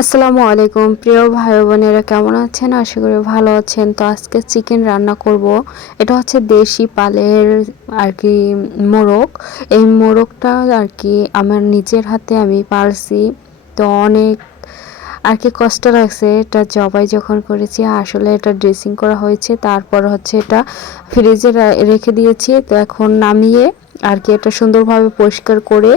আসসালামু আলাইকুম প্রিয় ভাই বোনেরা, কেমন আছেন? আশা করি ভালো আছেন। তো আজকে চিকেন রান্না করব। এটা হচ্ছে দেশি পালের আর কি মোরগ। এই মোরগটা আর কি আমার নিজের হাতে আমি পারছি। তো অনেক আর কি কষ্ট লাগছে এটা জবাই যখন করেছি। আসলে এটা ড্রেসিং করা হয়েছে, তারপর হচ্ছে এটা ফ্রিজে রেখে দিয়েছি। তো এখন নামিয়ে আর কি এটা সুন্দরভাবে পরিষ্কার করে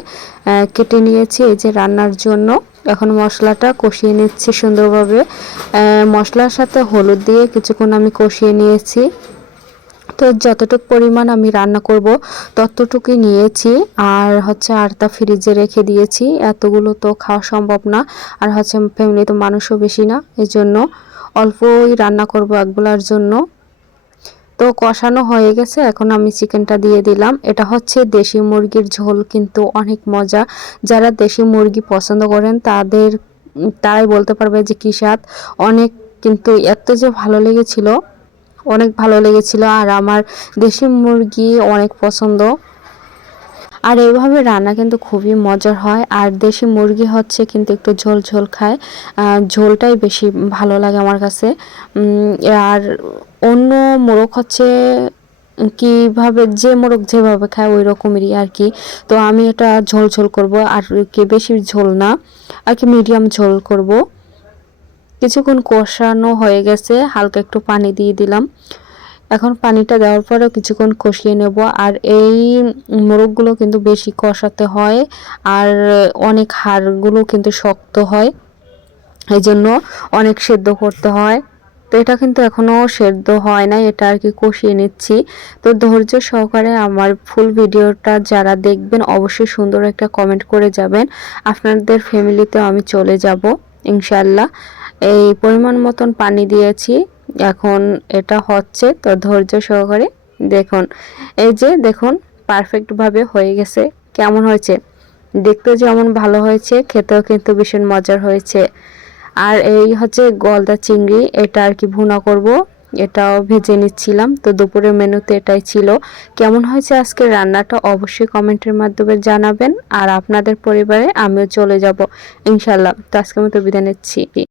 কেটে নিয়েছি এই যে রান্নার জন্য। এখন মশলাটা কষিয়ে নিচ্ছি সুন্দরভাবে। মশলার সাথে হলুদ দিয়ে কিছুক্ষণ আমি কষিয়ে নিয়েছি। তো যতটুকু পরিমাণ আমি রান্না করব ততটুকুই নিয়েছি, আর হচ্ছে আরটা ফ্রিজে রেখে দিয়েছি। এতগুলো তো খাওয়া সম্ভব না, আর হচ্ছে ফ্যামিলি তো মানুষও বেশি না, এজন্য অল্পই রান্না করব একবেলার জন্য। তো কষানো হয়ে গেছে, এখন আমি চিকেনটা দিয়ে দিলাম। এটা হচ্ছে দেশি মুরগির ঝোল, কিন্তু অনেক মজা। যারা দেশি মুরগি পছন্দ করেন তারাই বলতে পারবে যে কী স্বাদ। অনেক, কিন্তু এত যে ভালো লেগেছিল, অনেক ভালো লেগেছিল। আর আমার দেশি মুরগি অনেক পছন্দ। আর এইভাবে রান্না কিন্তু খুবই মজার হয়। আর দেশি মুরগি হচ্ছে কিন্তু একটু ঝোল ঝোল খায়, ঝোলটাই বেশি ভালো লাগে আমার কাছে। আর অন্য মোরগ হচ্ছে কিভাবে, যে মোরগ যেভাবে খায় ওই রকমেরই আর কি। তো আমি এটা ঝোল ঝোল করব, আর কি বেশি ঝোল না, আর কি মিডিয়াম ঝোল করব। কিছুক্ষণ কষানো হয়ে গেছে, হালকা একটু পানি দিয়ে দিলাম। এখন পানিটা দেওয়ার পরেও কিছুক্ষণ কষিয়ে নেব। আর এই মোরগগুলো কিন্তু বেশি কষাতে হয়, আর অনেক হাড়গুলো কিন্তু শক্ত হয়, এই জন্য অনেক সেদ্ধ করতে হয়। তো এটা কিন্তু এখনও সেদ্ধ হয় না, এটা আর কি কষিয়ে নিচ্ছি। তো ধৈর্য সহকারে আমার ফুল ভিডিওটা যারা দেখবেন অবশ্যই সুন্দর একটা কমেন্ট করে যাবেন। আপনাদের ফ্যামিলিতেও আমি চলে যাব ইনশাল্লাহ। এই পরিমাণ মতন পানি দিয়েছি, এখন এটা হচ্ছে। তো ধৈর্য সহকারে দেখুন, এই যে দেখুন পারফেক্টভাবে হয়ে গেছে। কেমন হয়েছে? দেখতেও যেমন ভালো হয়েছে, খেতেও কিন্তু ভীষণ মজার হয়েছে। আর এই হচ্ছে গলদা চিংড়ি, এটা আর কি ভুনা করব, এটাও ভেজে নিচ্ছিলাম। তো দুপুরের মেনুতে এটাই ছিল। কেমন হয়েছে আজকের রান্নাটা অবশ্যই কমেন্টের মাধ্যমে জানাবেন। আর আপনাদের পরিবারে আমিও চলে যাব ইনশাল্লাহ। তো আজকের মতো বিদায় নিচ্ছি।